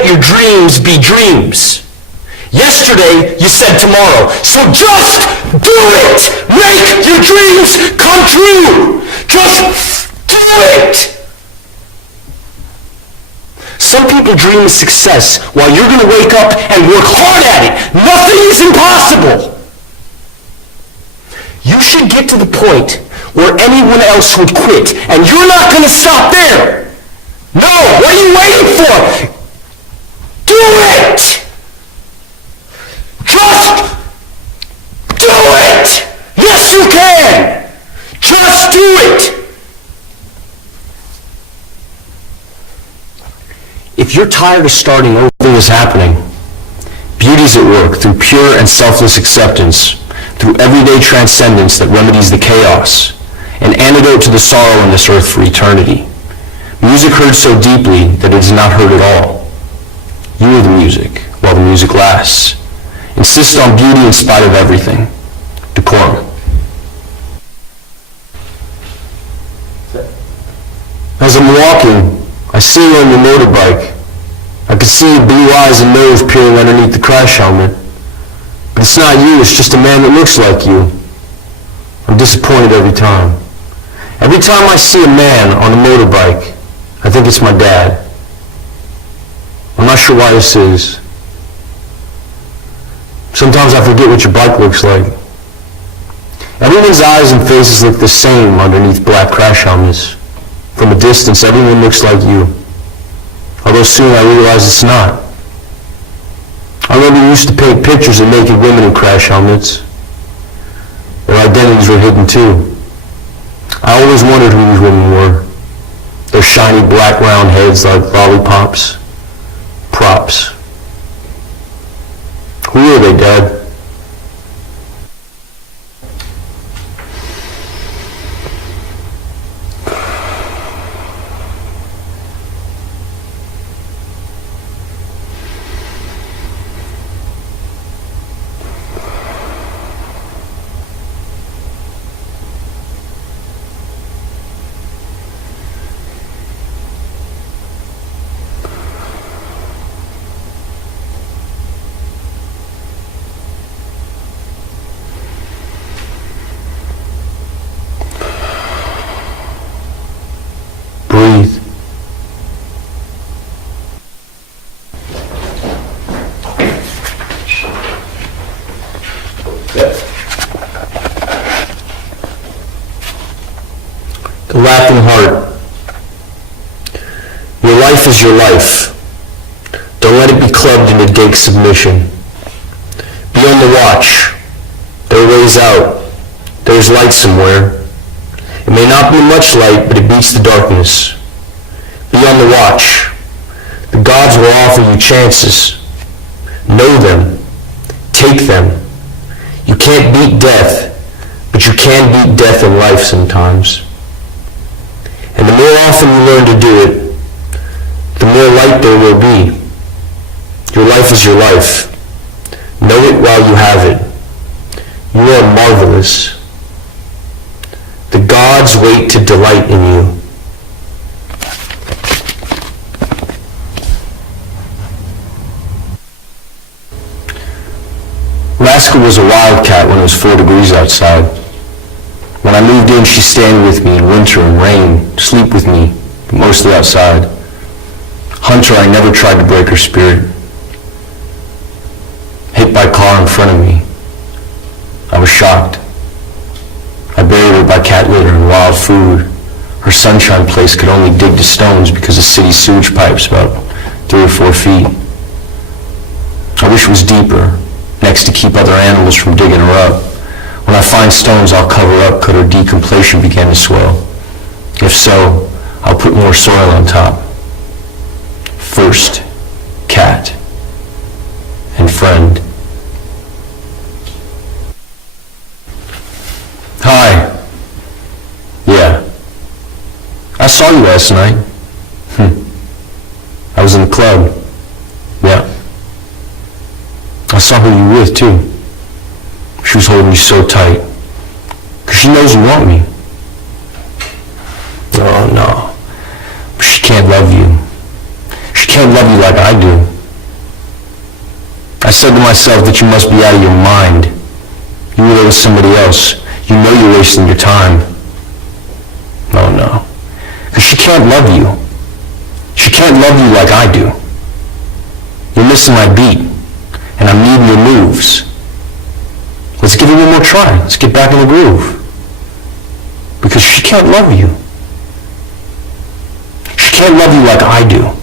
let your dreams be dreams. Yesterday, you said tomorrow. So just do it! Make your dreams come true! Just do it! Some people dream of success while you're going to wake up and work hard at it. Nothing is impossible. You should get to the point where anyone else would quit, and you're not going to stop there. No, what are you waiting for? Do it! Just do it! Yes, you can! Just do it! If you're tired of starting over, nothing is happening. Beauty's at work through pure and selfless acceptance, through everyday transcendence that remedies the chaos, an antidote to the sorrow on this earth for eternity. Music heard so deeply that it is not heard at all. You are the music, while the music lasts. Insist on beauty in spite of everything. Decorum. As I'm walking, I see you on your motorbike. I can see your blue eyes and nose peering underneath the crash helmet. But it's not you, it's just a man that looks like you. I'm disappointed every time. Every time I see a man on a motorbike, I think it's my dad. I'm not sure why this is. Sometimes I forget what your bike looks like. Everyone's eyes and faces look the same underneath black crash helmets. From a distance, everyone looks like you. Although soon I realize it's not. I remember you used to paint pictures of naked women in crash helmets. Their identities were hidden too. I always wondered who these women were. Their shiny black round heads like lollipops. Props. Who are they, Dad? Breathe. The laughing heart. Your life is your life. Don't let it be clubbed into dank submission. Be on the watch. There are ways out. There is light somewhere. It may not be much light, but it beats the darkness. Be on the watch. The gods will offer you chances. Know them. Take them. You can't beat death, but you can beat death in life sometimes. And the more often you learn to do it, the more light there will be. Your life is your life. Know it while you have it. You are marvelous. The gods wait to delight in you. Rascal was a wildcat when it was 4 degrees outside. When I moved in, she stayed with me in winter and rain, sleep with me, but mostly outside. Hunter, I never tried to break her spirit. Hit by a car in front of me. I was shocked. I buried her by cat litter and wild food. Her sunshine place could only dig to stones because the city's sewage pipe's about 3 or 4 feet. I wish it was deeper, next to keep other animals from digging her up. When I find stones I'll cover up could her decompletion begin to swell. If so, I'll put more soil on top. First, cat and friend. Hi. Yeah. I saw you last night. I was in the club. Yeah. I saw who you were with, too. She was holding you so tight. 'Cause she knows you want me. Oh, no. She can't love you. She can't love you like I do. I said to myself that you must be out of your mind. You were there with somebody else. You know you're wasting your time. Oh no. Because she can't love you. She can't love you like I do. You're missing my beat, and I'm needing your moves. Let's give it one more try. Let's get back in the groove. Because she can't love you. She can't love you like I do.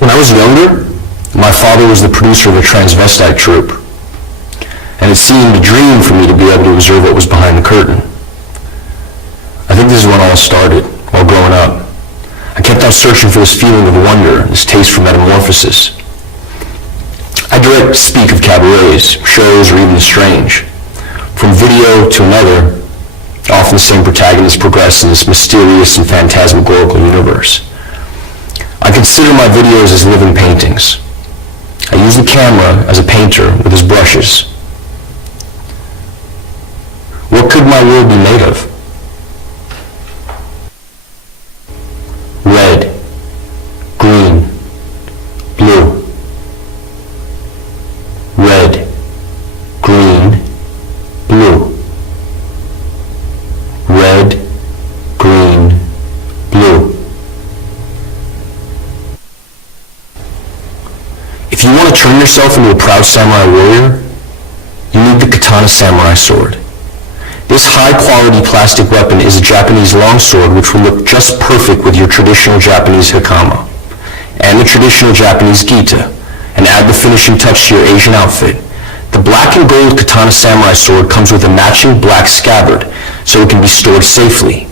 When I was younger, my father was the producer of a transvestite troupe, and it seemed a dream for me to be able to observe what was behind the curtain. I think this is when it all started, while growing up. I kept on searching for this feeling of wonder, this taste for metamorphosis. I direct speak of cabarets, shows, or even the strange. From video to another, often the same protagonists progress in this mysterious and phantasmagorical universe. I consider my videos as living paintings. I use the camera as a painter with his brushes. What could my world be made of? Red, green, blue. Red, green, blue. Red, green, blue. If you want to turn yourself into a proud samurai warrior, you need the katana samurai sword. This high-quality plastic weapon is a Japanese longsword which will look just perfect with your traditional Japanese hakama and the traditional Japanese gita, and add the finishing touch to your Asian outfit. The black and gold katana samurai sword comes with a matching black scabbard, so it can be stored safely.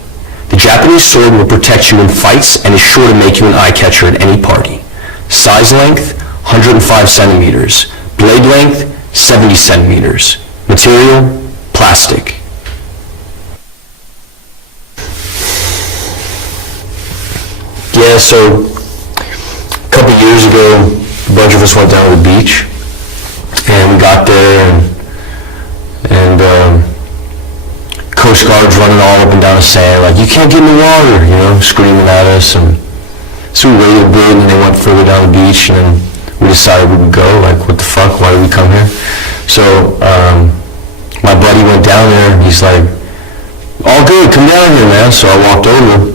The Japanese sword will protect you in fights and is sure to make you an eye-catcher at any party. Size length, 105 centimeters. Blade length, 70 centimeters. Material, plastic. Yeah, so a couple years ago, a bunch of us went down to the beach, and we got there, and Coast Guard's running all up and down the sand, like, you can't get in the water, you know, screaming at us, and so we waited a bit, and they went further down the beach, and then we decided we would go, like, what the fuck, why did we come here? So, my buddy went down there, and he's like, all good, come down here, man. So I walked over,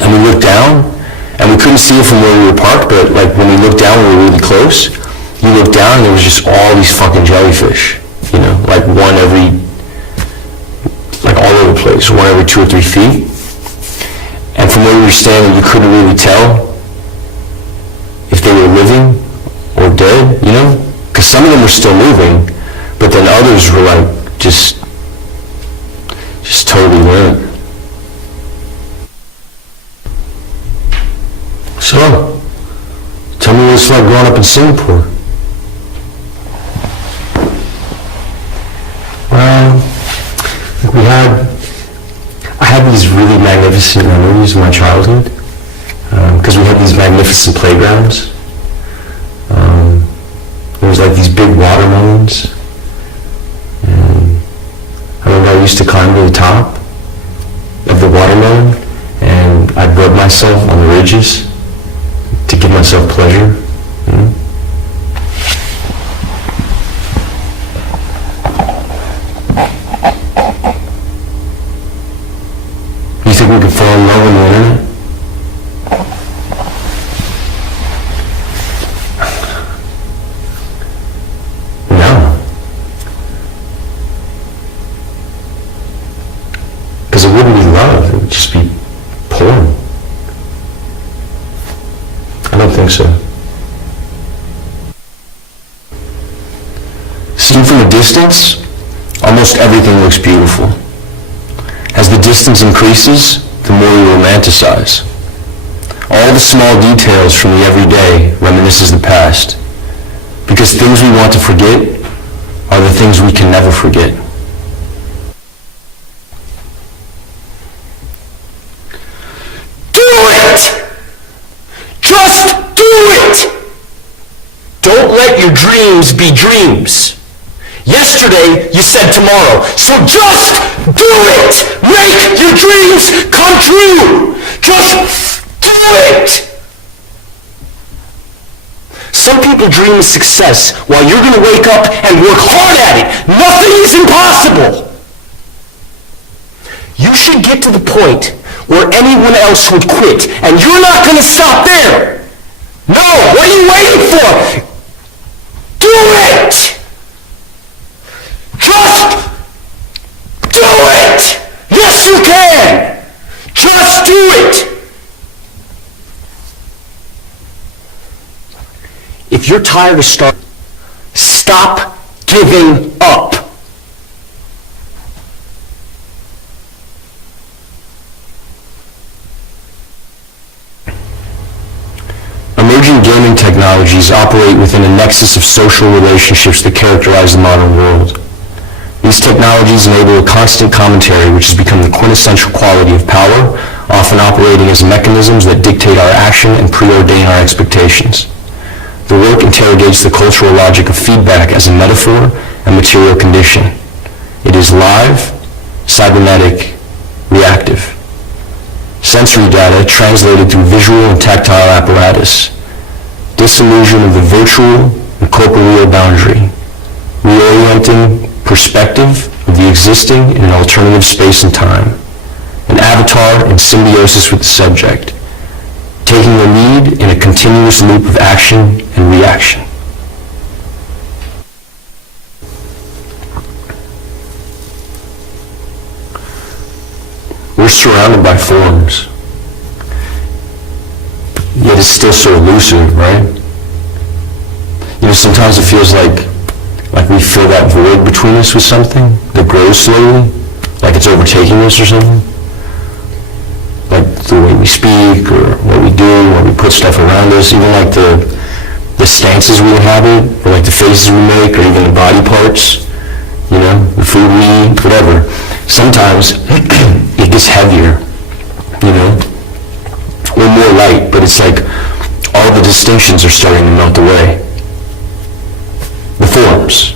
and we looked down, and we couldn't see it from where we were parked, but like when we looked down, we were really close. You looked down, and there was just all these fucking jellyfish, you know, like all over the place, one every 2 or 3 feet. And from where we were standing, you couldn't really tell if they were living or dead, you know, because some of them were still moving, but then others were like just totally limp. So, tell me what it's like growing up in Singapore. Well, I had these really magnificent memories of my childhood, because we had these magnificent playgrounds. There was like these big watermelons, and I remember I used to climb to the top of the watermelon, and I'd rub myself on the ridges to give myself pleasure. You know? You think we could fall in love on the internet? No. Because it wouldn't be love, it would just be porn. I don't think so. Seen from a distance, almost everything looks beautiful. As the distance increases, the more you romanticize. All the small details from the everyday reminisces the past, because things we want to forget are the things we can never forget. Do it! Just do it! Don't let your dreams be dreams. Yesterday, you said tomorrow, so just do it! Make your dreams come true! Just do it! Some people dream of success while you're going to wake up and work hard at it. Nothing is impossible. You should get to the point where anyone else would quit, and you're not going to stop there. No, what are you waiting for? Do it! Just do it! Yes, you can! Just do it! If you're tired of starting, stop giving up. Emerging gaming technologies operate within a nexus of social relationships that characterize the modern world. These technologies enable a constant commentary which has become the quintessential quality of power, often operating as mechanisms that dictate our action and preordain our expectations. The work interrogates the cultural logic of feedback as a metaphor and material condition. It is live, cybernetic, reactive. Sensory data translated through visual and tactile apparatus. Disillusion of the virtual and corporeal boundary. Reorienting perspective of the existing in an alternative space and time. An avatar in symbiosis with the subject. Taking the lead in a continuous loop of action and reaction. We're surrounded by forms, yet it's still so elusive, right? You know, sometimes it feels like we fill that void between us with something that grows slowly, like it's overtaking us or something. Like the way we speak, or what we do, or we put stuff around us, even like the stances we inhabit, or like the faces we make, or even the body parts, you know, the food we eat, whatever. Sometimes it gets heavier, you know, or more light, but it's like all the distinctions are starting to melt away. The forms,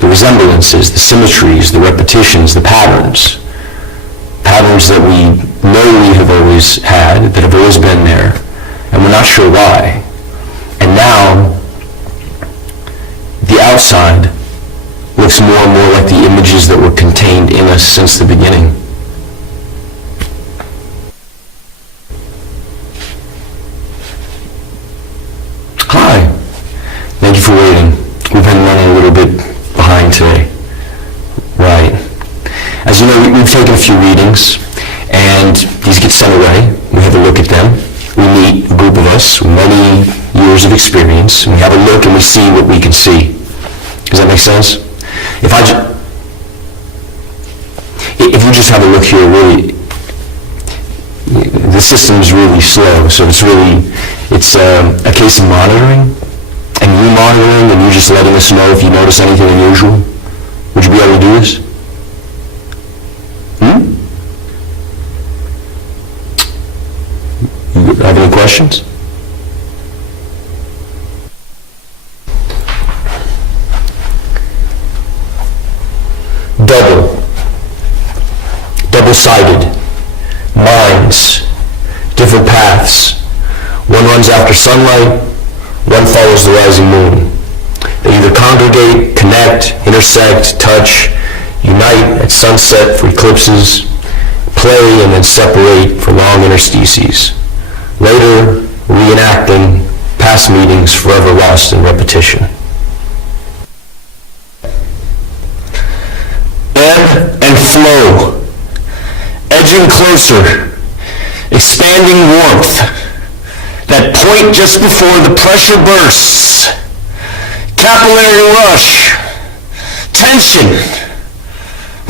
the resemblances, the symmetries, the repetitions, the patterns that we know we have always had, that have always been there, and we're not sure why. And now, the outside looks more and more like the images that were contained in us since the beginning. Hi. Thank you for waiting. We've been running a little bit behind today. Right. As you know, we've taken a few readings, and these get sent away. We have a look at them. We meet a group of us with many years of experience, and we have a look and we see what we can see. Does that make sense? If you just have a look here, really, the system is really slow, so it's a case of monitoring, and you monitoring, and you just letting us know if you notice anything unusual. Would you be able to do this? You have any questions? Double-sided, minds, different paths. One runs after sunlight, one follows the rising moon. They either congregate, connect, intersect, touch, unite at sunset for eclipses, play and then separate for long interstices. Later, reenacting past meetings forever lost in repetition. Ebb and flow, edging closer, expanding warmth, that point just before the pressure bursts, capillary rush, tension,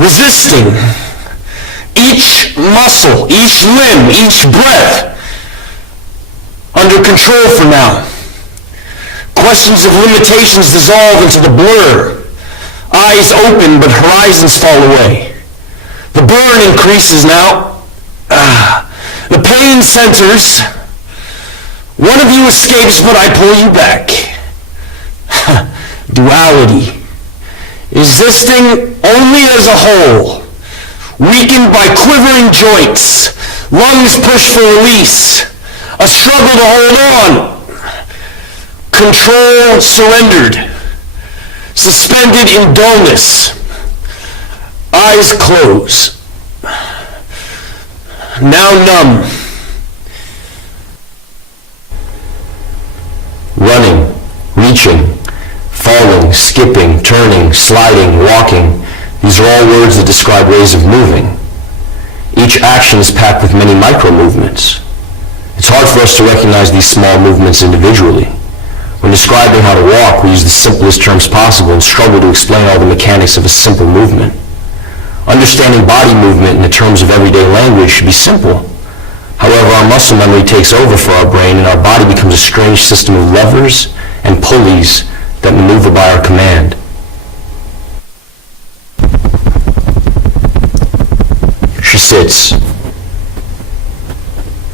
resisting, each muscle, each limb, each breath, under control for now. Questions of limitations dissolve into the blur. Eyes open, but horizons fall away. The burn increases now. The pain centers. One of you escapes, but I pull you back. Duality. Existing only as a whole. Weakened by quivering joints. Lungs push for release. A struggle to hold on. Control surrendered. Suspended in dullness. Eyes closed. Now numb. Running, reaching, falling, skipping, turning, sliding, walking. These are all words that describe ways of moving. Each action is packed with many micro-movements. It's hard for us to recognize these small movements individually. When describing how to walk, we use the simplest terms possible and struggle to explain all the mechanics of a simple movement. Understanding body movement in the terms of everyday language should be simple. However, our muscle memory takes over for our brain and our body becomes a strange system of levers and pulleys that maneuver by our command. She sits.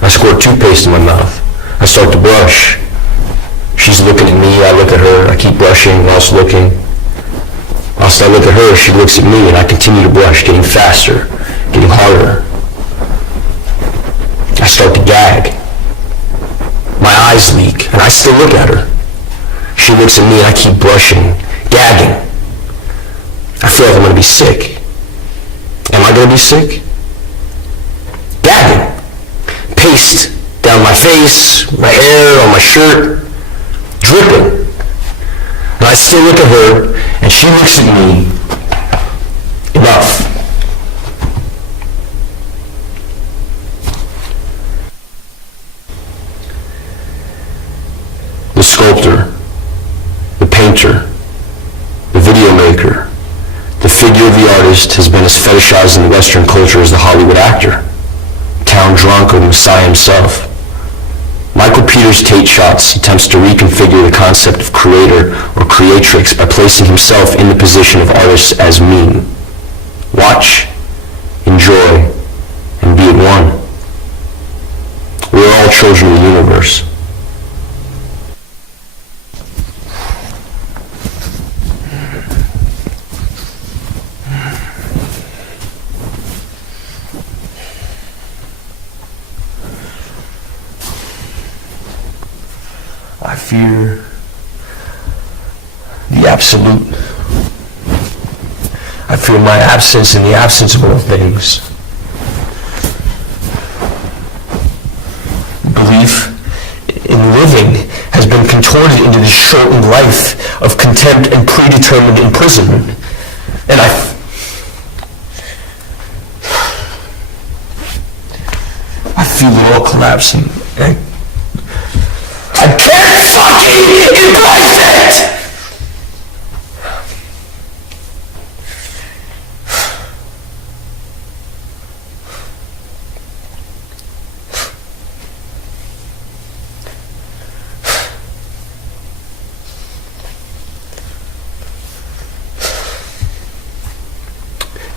I squirt toothpaste in my mouth. I start to brush. She's looking at me, I look at her, I keep brushing, whilst looking. Whilst I look at her, she looks at me, and I continue to brush, getting faster, getting harder. I start to gag. My eyes leak, and I still look at her. She looks at me, and I keep brushing, gagging. I feel like I'm going to be sick. Am I going to be sick? Gagging. Paste down my face, my hair, on my shirt, dripping. And I still look at her, and she looks at me. Enough. The sculptor, the painter, the video maker, the figure of the artist has been as fetishized in Western culture as the Hollywood actor, town drunk or the Messiah himself. Michael Peters' Tate Shots attempts to reconfigure the concept of creator or creatrix by placing himself in the position of artist as meme. Watch, enjoy, and be at one. We are all children of the universe. I fear the absolute. I fear my absence in the absence of all things. Belief in living has been contorted into this shortened life of contempt and predetermined imprisonment. And I feel it all collapsing. I can't fucking embrace it!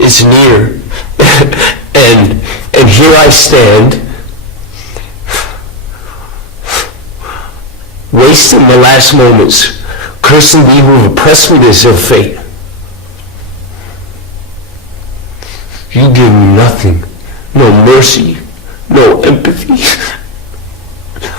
It's near, and here I stand, wasting my last moments, cursing thee who have oppressed me this ill fate. You give me nothing, no mercy, no empathy,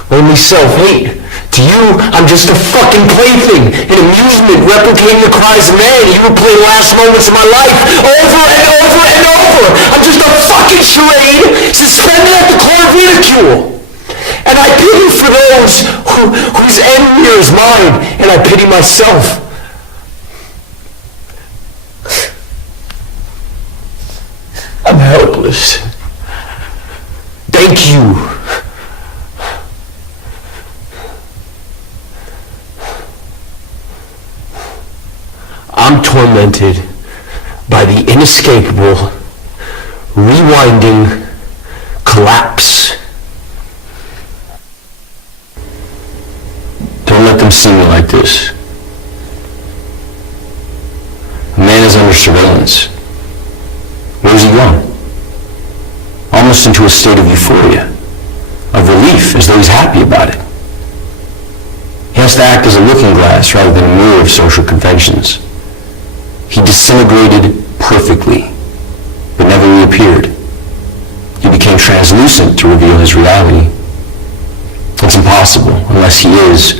only self-hate. To you, I'm just a fucking plaything, an amusement replicating the cries of man. You replay the last moments of my life over and over and over. I'm just a fucking charade suspended at the court of ridicule. And I pity for those whose end here is mine, and I pity myself. I'm helpless. Thank you. I'm tormented by the inescapable, rewinding collapse. Don't let them see me like this. A man is under surveillance. Where's he going? Almost into a state of euphoria, of relief, as though he's happy about it. He has to act as a looking glass rather than a mirror of social conventions. He disintegrated perfectly, but never reappeared. He became translucent to reveal his reality. It's impossible, unless he is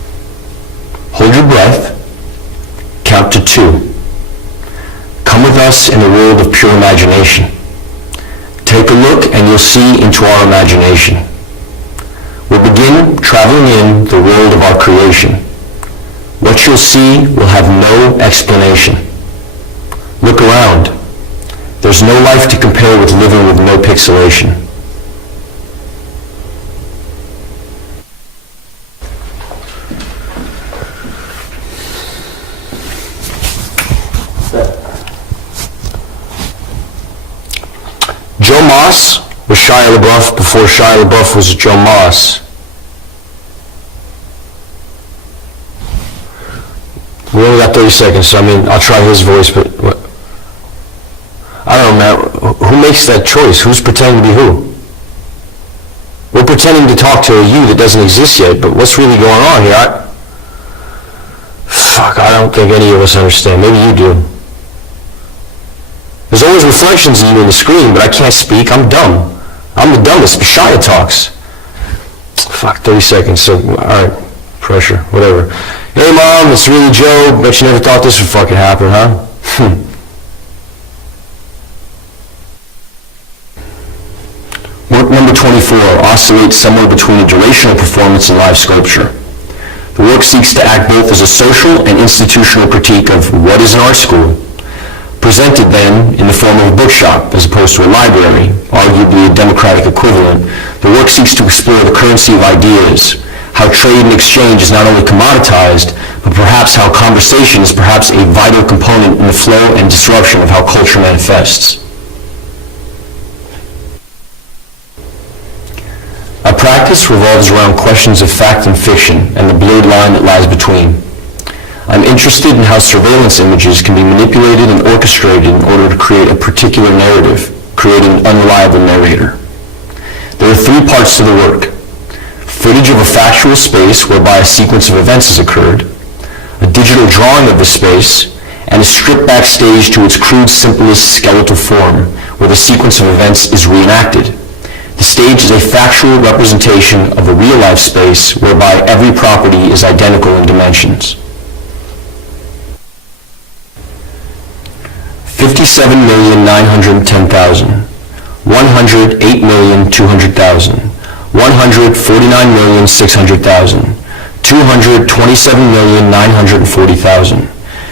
Come with us in a world of pure imagination. Take a look and you'll see into our imagination. We'll begin traveling in the world of our creation. What you'll see will have no explanation. Look around. There's no life to compare with living with no pixelation. Joe Moss was Shia LaBeouf before Shia LaBeouf was Joe Moss. We only got 30 seconds, so I'll try his voice, but I don't know, man. Who makes that choice? Who's pretending to be who? We're pretending to talk to a you that doesn't exist yet, but what's really going on here? I don't think any of us understand. Maybe you do. There's always reflections of you in the screen, but I can't speak. I'm dumb. I'm the dumbest. Shia talks. 30 seconds, so, alright. Pressure, whatever. Hey Mom, it's really Joe. Bet you never thought this would fucking happen, huh? Work number 24 oscillates somewhere between a durational performance and live sculpture. The work seeks to act both as a social and institutional critique of what is an art school, presented then in the form of a bookshop as opposed to a library, arguably a democratic equivalent. The work seeks to explore the currency of ideas, how trade and exchange is not only commoditized, but perhaps how conversation is perhaps a vital component in the flow and disruption of how culture manifests. Our practice revolves around questions of fact and fiction and the blurred line that lies between. I'm interested in how surveillance images can be manipulated and orchestrated in order to create a particular narrative, creating an unreliable narrator. There are 3 parts to the work. Footage of a factual space whereby a sequence of events has occurred, a digital drawing of the space, and a strip backstage to its crude, simplest skeletal form, where the sequence of events is reenacted. The stage is a factual representation of a real-life space whereby every property is identical in dimensions. 57,910,000, 108,200,000, 149,600,000, 227,940,000,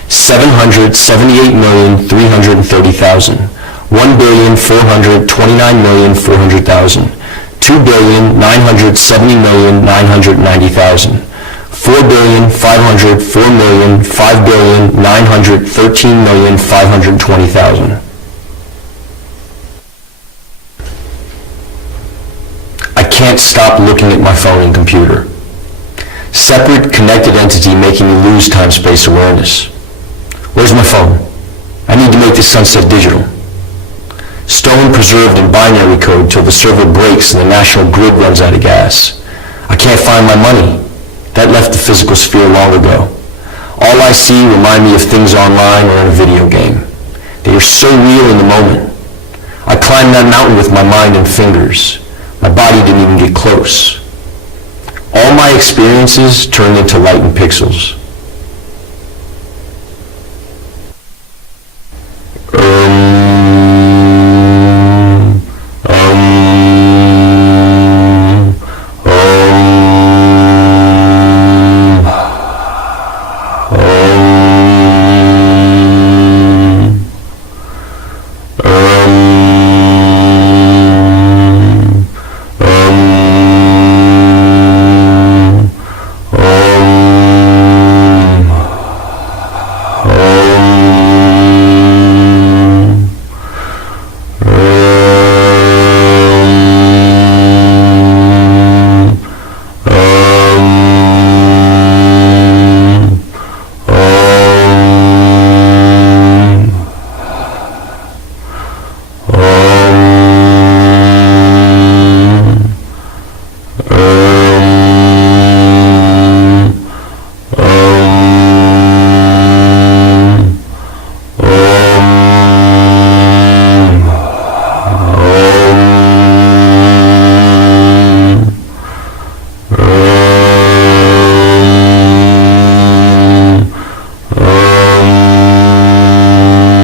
778,330,000, 1,429,400,000, 2,970,990,000, 4,504,000,000, 5,913,520,000. I can't stop looking at my phone and computer. Separate, connected entity making me lose time-space awareness. Where's my phone? I need to make this sunset digital. Stone preserved in binary code till the server breaks and the national grid runs out of gas. I can't find my money. That left the physical sphere long ago. All I see remind me of things online or in a video game. They are so real in the moment. I climbed that mountain with my mind and fingers. My body didn't even get close. All my experiences turned into light and pixels.